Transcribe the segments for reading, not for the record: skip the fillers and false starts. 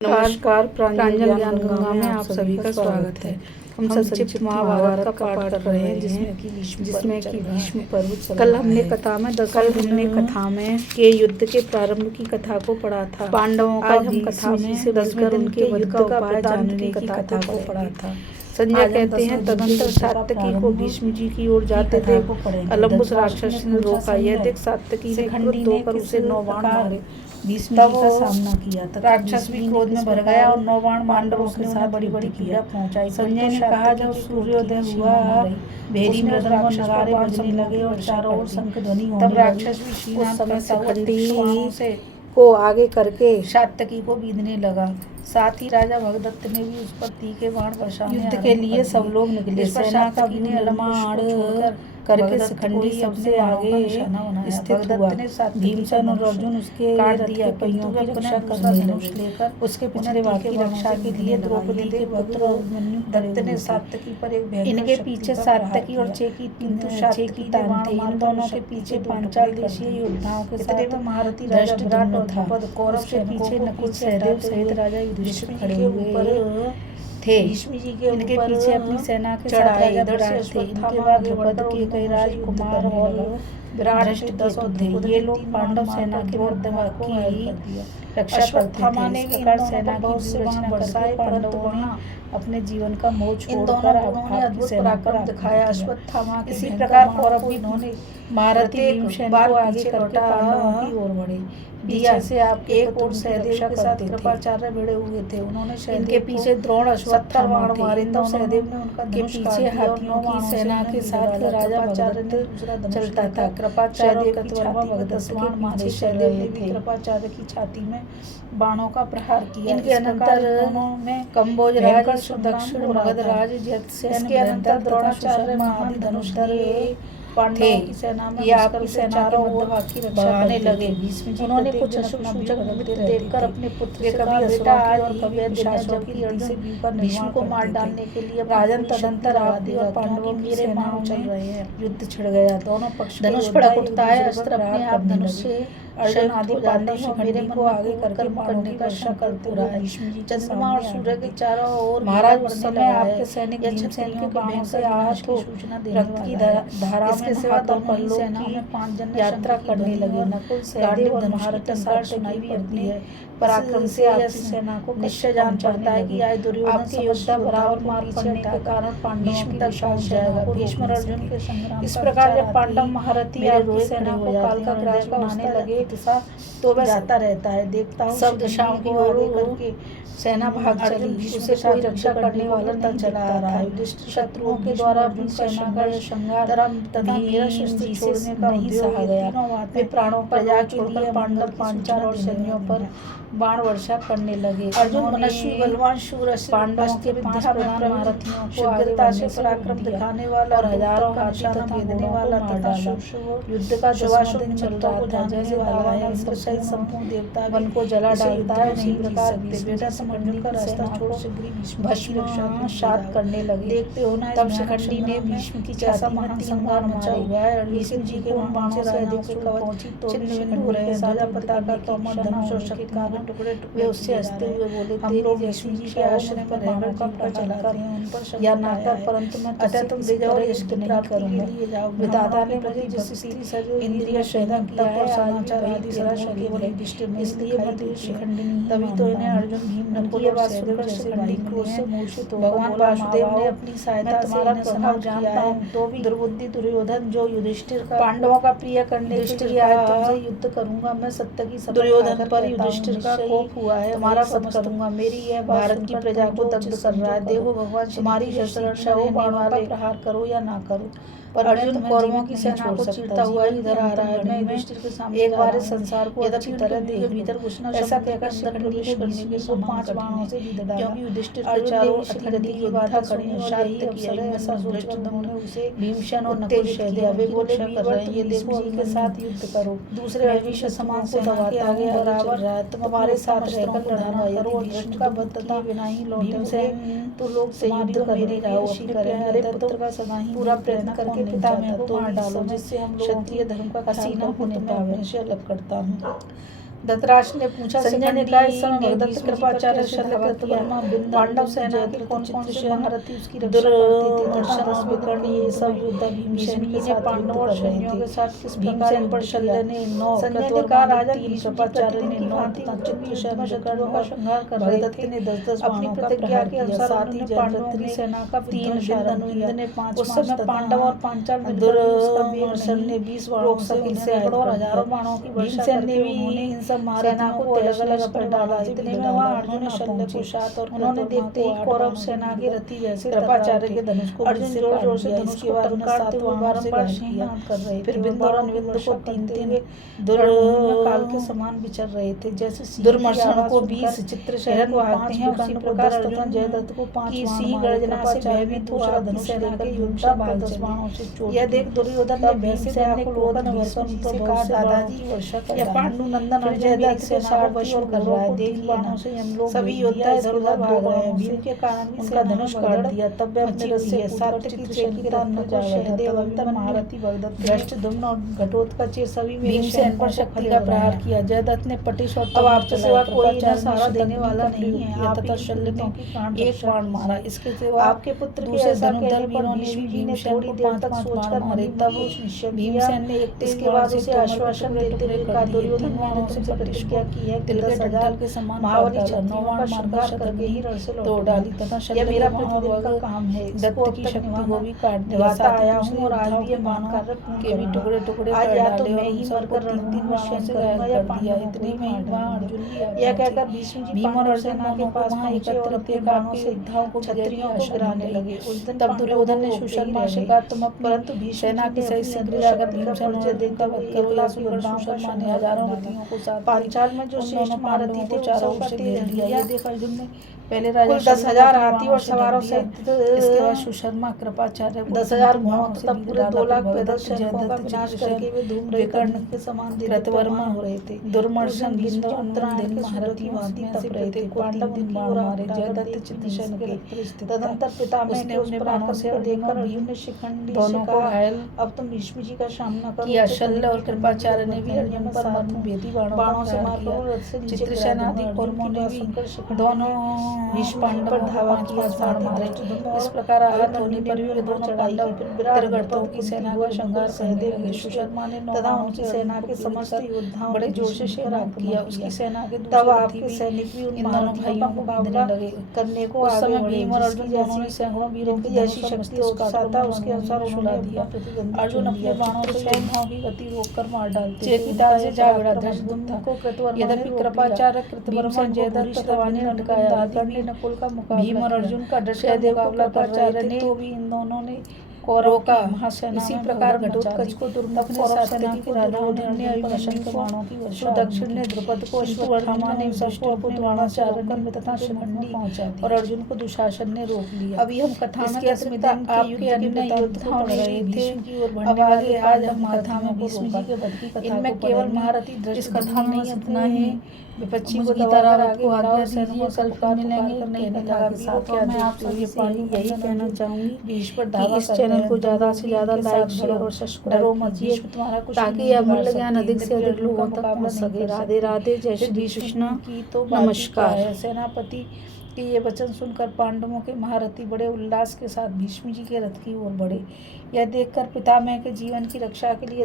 नमस्कार। प्रांजल ज्ञान गंगा में आप सभी का स्वागत है। हम संक्षिप्त महाभारत का पाठ कर रहे हैं जिसमें कि भीष्म पर्व। कल हमने कथा में के युद्ध के प्रारंभ की कथा को पढ़ा था। पांडवों का हम कथा में से बचकर उनके युद्ध का उपाय जानने की कथा को पढ़ा था। संजय कहते हैं तदंतर सात्यकी को भीष्म जी की ओर जाते थे अलम्बुस राक्षस ने रोका। यह देख सात्यकी ने क्रुद्ध होकर उसे 9 बाण मारे। भीष्म जी का सामना किया तथा राक्षस भी क्रोध में भर गया और 9 बाण पांडवों के साथ बड़ी बड़ी पीड़ा पहुंचाई। संजय ने कहा जब सूर्योदय हुआ भेरी मृदंग और नगाड़े बजने लगे और चारों ओर शंख ध्वनि होने लगी। तब राक्षस भी शीनाथ करता हुआ शिखंडी को आगे करके सात्यकी को बीधने लगा। साथ ही राजा भगदत्त ने भी उस पर तीखे बाण बरसाने युद्ध के लिए सब लोग निकले। सेना का निर्माण करके शिखंडी सबसे आगे स्थित हुआ। भीमसेन और अर्जुन उसके रथ के पहियों की रक्षा करने लगे। उसके पिछले भाग की रक्षा के लिए द्रौपदी के पुत्र दत्त ने सात्यकी पर एक इनके पीछे सात्यकी और चेकी किंतु सात्यकी तान थे। इन दोनों के पीछे पांचाल देशीय योद्धाओं के साथ महारथी राजा विराट और द्रुपद कौरव के पीछे नकुल सहदेव सहित राजा युधिष्ठिर खड़े हुए थे। इनके पीछे अपनी सेना के साथ राजा विराट थे। इनके बाद द्रुपद के कई राजकुमार और विराट के 10 थे। ये लोग पांडव सेना के मध्य भाग की रक्षा करते थे। इस प्रकार सेना की व्यूहरचना करके पांडवों ने अपने जीवन का मोह छोड़कर अद्भुत पराक्रम दिखाया। अश्वत्थामा इसी प्रकार कौरव भी उन्होंने महारथी भीमसेन को आगे करके पांडवों की ओर बढ़े। दिया से आप एक और सहदेव के साथ कृपाचार्य भिड़े हुए थे। उन्होंने इनके पीछे द्रोण अश्वत्थामा मारे। तब सहदेव ने उनका के पीछे हाथियों की सेना के साथ राजा भगदत्त चलता था। कृपाचार्य के भगदत्त मारे सहदेव ने भी कृपाचार्य की छाती में बाणों का प्रहार किया। इनके अनंतर में कंबोज राज दक्षिण मगध राज जयसेन के अनंतर द्रोणाचार्य महान धनुषधर पांडवों की सेना में आपकी सेना के मध्यभाग की रक्षा करने लगे। उन्होंने कुछ अशुभ सूचक निमित्त देखकर अपने पुत्र से कहा बेटा आज और कभी पिशाचों की अर्जुन भीष्म को मार डालने के लिए राजन तदंतर आदि और पांडवों की सेनाओं चल रहे हैं। युद्ध छिड़ गया। दोनों पक्ष धनुष फड़क उठता है। अस्त्र अपने आप धनुष से अर्जुन आदि पांडव मेरे को आगे करके मारने का रक्षा करते रहा। चंद्रमा और सूर्य के चारों ओर महाराज उस समय आपके सैनिक भीमसेन के बाणों से आहत हो रक्त की धारा के सिवा दोनों सेना में 5 जन यात्रा करने लगे। नकुल सहदेव और महारथी साथ सुनाई पड़ती है। पराक्रम से आपकी सेना को निश्चय जान पड़ता है कि आज दुर्योधन के योद्धा बराबर मार पड़ने के कारण पांडवों तक पहुंच जाएगा। भीष्म और अर्जुन के संग्राम इस प्रकार जब पांडव महारथी आपकी सेना को काल का ग्रास बनाने लगे तो वह जाता रहता है। देखता हूँ सब दिशाओं की ओर करके सेना भाग चली। उसे कोई रक्षा करने वाला तक चला आ रहा है। युधिष्ठिर शत्रुओं के द्वारा अपनी सेना का संहार तथा मेरा शस्त्र छोड़ने का नहीं सहा गया। वे प्राणों प्रजा के लिए पांडव पांचाल और सैन्यों पर बाण वर्षा करने लगे। अर्जुन मनस्वी बलवान शूर पांडवों के विद्या में महारथियों को शीघ्रता से पराक्रम दिखाने वाला और हजारों का निशाना भेदने वाला तथा युद्ध का शुभाशुभ चलता को जानने वाला है। इंद्र सहित संपूर्ण देवता वन को जला डालता है। नहीं प्रकार बेटा समझने का रास्ता छोड़ भस्म सात करने लगे। देखते हो ना तब शिखंडी ने भीष्म की कैसा महान संहार मचा हुआ है। भीष्म जी के बाणों से अधिक से पहुंची तो चिन्ह हो रहे। साजा पता का तोमर धनुष और शक्ति का टुकड़े टुकड़े उससे हंसते हुए बोले हम लोग भीष्म जी के आश्रय पर रहकर का प्रचार कर उन पर या ना कर परंतु मैं अतः तुम विजय और यश नहीं करूंगा। विधाता ने मुझे जिस स्त्री से इंद्रिय शैदा किया है समाचार आदि सारा केवल युधिष्ठिर में इसलिए मैं शिखंडिनी तभी तो इन्हें अर्जुन भीम नकुल ये बात सुनकर शिखंडी क्रोध से मूर्छित हो भगवान वासुदेव ने अपनी सहायता से इन्हें प्रभाव जानता हूं तो भी दुर्बुद्धि दुर्योधन जो युधिष्ठिर का पांडवों का प्रिय करने के लिए आया तुमसे युद्ध करूंगा। मैं सत्य की दुर्योधन पर युधिष्ठिर का कोप हुआ है। तुम्हारा वध करूंगा। मेरी यह भारत की प्रजा को दग्ध कर रहा है। देखो भगवान तुम्हारी शस्त्र हो बाणों का प्रहार करो या ना करो पर अर्जुन कौरवों की सेना को चीरता हुआ इधर आ रहा है। मैं युधिष्ठिर के सामने एक बार इस संसार को अच्छी तरह देख भीतर घुसना ऐसा कहकर शिखंडी ने भीष्म को 5 बाणों से बीध डाला। क्योंकि युधिष्ठिर के चारों अतिगति की बाधा खड़ी है। शांति किया ऐसा सोचकर दोनों ने उसे भीमसेन और नकुल सहदेव वे बोले वीरवर ये देव जी के साथ युद्ध करो। दूसरे भविष्य समान को दबाता आगे बराबर तुम्हारे साथ रहकर लड़ना करो। भीष्म का वध तथा बिना ही लौटे तो लोग से युद्ध मेरी राह मेरे पुत्र का सदा ही पूरा प्रयत्न करके पिता में को मार डालो जिससे हम लोग क्षत्रिय धर्म का हसीना होने पावे से अलग करता हूँ। धृतराष्ट्र ने पूछा। संजय ने कहा, इस समय भगदत्त, कृपाचार्य, शल्य, कृतवर्मा, पांडव सेना के कौन कौन से महारथी उसकी रक्षा करते थे? विकर्ण ये सब योद्धा भीमसेन ने पांडवों और सैनिकों के साथ किस प्रकार पर शल्य ने 9, संजय ने कहा, राजा 3, कृपाचार्य ने 9 तथा चित्रसेन शत्रुओं का संहार कर रहे थे। ने 10-10 अपनी प्रतिज्ञा के अनुसार उन्होंने पांडवों की सेना का 3 धनुर्धर ने 5 उस समय पांडव और पांचाल में दुर्मर्शन ने 20 बाणों से सैकड़ों और हजारों बाणों की वर्षा ने भी इन सब सेना को अलग-अलग कर डाला। इतने में वहां अर्जुन ने शल्य को साथ और उन्होंने देखते ही कौरव सेना के रथी जैसे कृपाचार्य के धनुष को अर्जुन जोर-जोर से धनुष के बाद टकराते हुए बारंबार सिंहनाद कर रहे थे। फिर बिंदु और अनिबिंदु को 3-3 काल के समान विचर रहे थे। जैसे दुर्मर्शन को 20, चित्रसेन को 5 उसी प्रकार अर्जुन जयद्रथ को 5 सिंह गर्जना से भयभीत दूसरा धनुष लेकर योद्धा भाग 10 बाणों से चोट। यह देख दुर्योधन ने भीमसेन को क्रोध वर्षण से कहा, दादाजी वर्षा कर। यह पांडु नंदन और जयद्रथ से सारथी और कर रहा है। देखिए बाणों से हम लोग सभी योद्धा इधर-उधर भाग रहे हैं। भीम के कारण उनका धनुष काट दिया। तब वे अपने रथ से सात्विक चित्रसेन की रात को सहदेव, अंतर, महारथी, भगदत्त, धृष्टद्युम्न और घटोत्कच ये सभी भीमसेन पर शक्ति का प्रहार किया। जयद्रथ ने पटिश और अब आपके सिवा कोई न सहारा देने वाला नहीं है। आप तथा शल्य ने एक बाण मारा। इसके सिवा आपके पुत्र दूसरे धनुर्धर वीरों ने भी भीमसेन को 5 देर तक मारे। तब भीमसेन ने इसके बाद उसे आश्वासन देते हुए कहा, दुर्योधन ने तुमसे प्रतिज्ञा की है कि 10,000 के समान महाबली छत्रियों का संहार करके ही रण से तोड़ डाली तथा शल्य मेरा प्रतिदिन का काम है। दत्त की शक्ति को भी काट दिया। आया हूँ और आज भी ये बाणों के भी टुकड़े आज या तो मैं ही मरकर रण से घायल कर दिया। इतने में ही वहाँ अर्जुन भी यह कहकर भीम और अर्जुन के पास पहुंचे और अपने बाणों से योद्धाओं को छत्रियों को गिराने लगे। उस दिन तब दुर्योधन ने सुशर्मा से कहा, तुम परंतु सेना के सही शीघ्र जाकर भीमसेन और देवता वध करो। या सुशर्मा ने हजारों रथियों को साथ पांचाल में जो श्रेष्ठ महारथी थे चारों से घेर लिया। ये देख अर्जुन ने पहले राजा 10,000 हाथी और सवारों से इसके बाद सुशर्मा, कृपाचार्य 10,000 घोड़ों तथा पूरे 2 लाख पैदल सैनिकों का विनाश करके वे धूम विकर्ण के समान कृतवर्मा हो रहे थे। दुर्मर्शन, बिंदु, उत्तरायण के महारथी भांति तप रहे थे। पांडव दिन बाण मारे। जयद्रथ चित्रसेन के रथ पर स्थित था। तदंतर पितामह ने अपने बाणों से देखकर भीम ने शिखंडी दोनों को घायल अब तुम भीष्म जी का सामना करो किया। शल्य और कृपाचार्य ने भी अर्जुन पर मर्मभेदी बाणों से मार चित्रसेन आदि कौरवों ने भी दोनों भीष्म पांडव पर धावा किया, बाण मारे। इस प्रकार आहत होने पर भी वे दोनों पांडव त्रिगर्तों की सेना का संहार करने लगे। सुशर्मा ने तथा उनकी सेना के समस्त योद्धाओं बड़े जोर से पराग किया। उसकी सेना के तब आपके सैनिक भी उन दोनों भाइयों को मुकाबला करने को उस समय भीम और अर्जुन दोनों ने सैकड़ों वीरों की जैसी शक्ति उत्साहता उसके अनुसार उन्होंने दिया। अर्जुन अपने बाणों से योद्धाओं की गति रोककर मार डालते। चेकितान से जा भिड़ा धृष्टद्युम्न को कृतवर्मा। यद्यपि कृपाचार्य, कृतवर्मा, जयद्रथ, कृतवर्मा ने लटकाया। आदि नकुल का मुकाबला भीम और अर्जुन का सहदेव को मुकाबला कर रहे थे, तो भी इन दोनों ने कौरवों का इसी प्रकार घटोत्कच को दुर्मुख ने सात्विकी को दुर्योधन ने अभिमन्यु को सुदक्षिण ने द्रुपद को अश्वत्थामा ने वशिष्ठ को द्रोणाचार्य ने तथा शिखंडी और अर्जुन को दुशासन ने रोक लिया। अभी हम कथा में अस्मिता आपके अन्य योद्धाओं ने रहे थे। अब आगे आज हम कथा में भीष्म जी के वध की कथा इनमें केवल महारथी इस कथा में इतना है। विपक्षी को दबाकर आगे आज्ञा दीजिए। कल फिर मिलेंगे नई कथा के साथ। मैं आप सभी से यही कहना चाहूंगी कि इस चैनल को ज्यादा से ज्यादा लाइक, शेयर और सब्सक्राइब कीजिए ताकि यह अमूल्य ज्ञान अधिक से अधिक लोगों तक पहुंच सके। राधे राधे, जय श्री कृष्ण, नमस्कार। सेनापति के ये वचन सुनकर पांडवों के महारथी बड़े उल्लास के साथ भीष्म जी के रथ की ओर बढ़े। यह देखकर पितामह के जीवन की रक्षा के लिए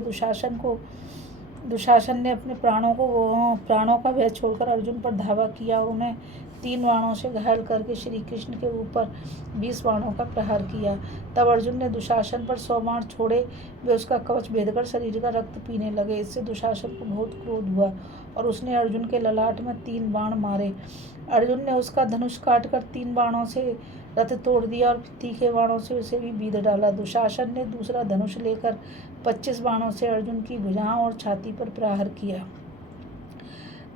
दुशासन ने अपने प्राणों का भय छोड़कर अर्जुन पर धावा किया और उन्हें 3 बाणों से घायल करके श्री कृष्ण के ऊपर 20 बाणों का प्रहार किया। तब अर्जुन ने दुशासन पर 100 बाण छोड़े। वे उसका कवच भेदकर शरीर का रक्त पीने लगे। इससे दुशासन को बहुत क्रोध हुआ और उसने अर्जुन के ललाट में 3 बाण मारे। अर्जुन ने उसका धनुष काटकर 3 बाणों से रथ तोड़ दिया और तीखे बाणों से उसे भी बीध डाला। दुशासन ने दूसरा धनुष लेकर 25 बाणों से अर्जुन की भुजाओं और छाती पर प्रहार किया।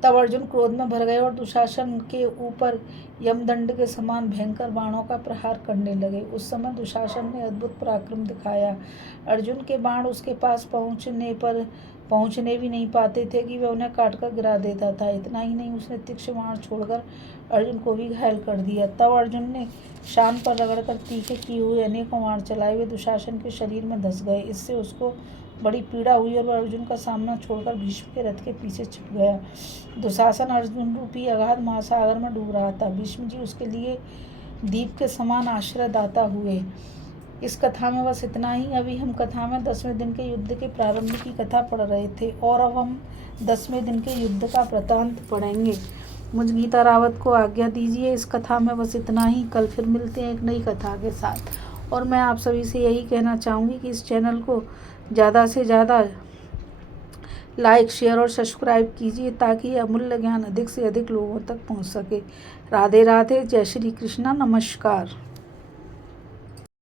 तब अर्जुन क्रोध में भर गए और दुशासन के ऊपर यमदंड के समान भयंकर बाणों का प्रहार करने लगे। उस समय दुशासन ने अद्भुत पराक्रम दिखाया। अर्जुन के बाण उसके पास पहुंचने भी नहीं पाते थे कि वह उन्हें काटकर गिरा देता था। इतना ही नहीं, उसने तीक्ष्ण बाण छोड़कर अर्जुन को भी घायल कर दिया। तब अर्जुन ने शान पर रगड़कर तीखे किए हुए अनेकों बाण चलाए। वे दुशासन के शरीर में धंस गए। इससे उसको बड़ी पीड़ा हुई और वह अर्जुन का सामना छोड़कर भीष्म के रथ के पीछे छिप गया। दुशासन अर्जुन रूपी अगाध महासागर में डूब रहा था। भीष्म जी उसके लिए दीप के समान आश्रयदाता हुए। इस कथा में बस इतना ही। अभी हम कथा में 10वें दिन के युद्ध के प्रारंभ की कथा पढ़ रहे थे और अब हम 10वें दिन के युद्ध का वृत्तांत पढ़ेंगे। मुझ गीता रावत को आज्ञा दीजिए। इस कथा में बस इतना ही। कल फिर मिलते हैं एक नई कथा के साथ। और मैं आप सभी से यही कहना चाहूँगी कि इस चैनल को ज़्यादा से ज़्यादा लाइक, शेयर और सब्सक्राइब कीजिए ताकि यह अमूल्य ज्ञान अधिक से अधिक लोगों तक पहुँच सके। राधे राधे। जय श्री कृष्णा। नमस्कार।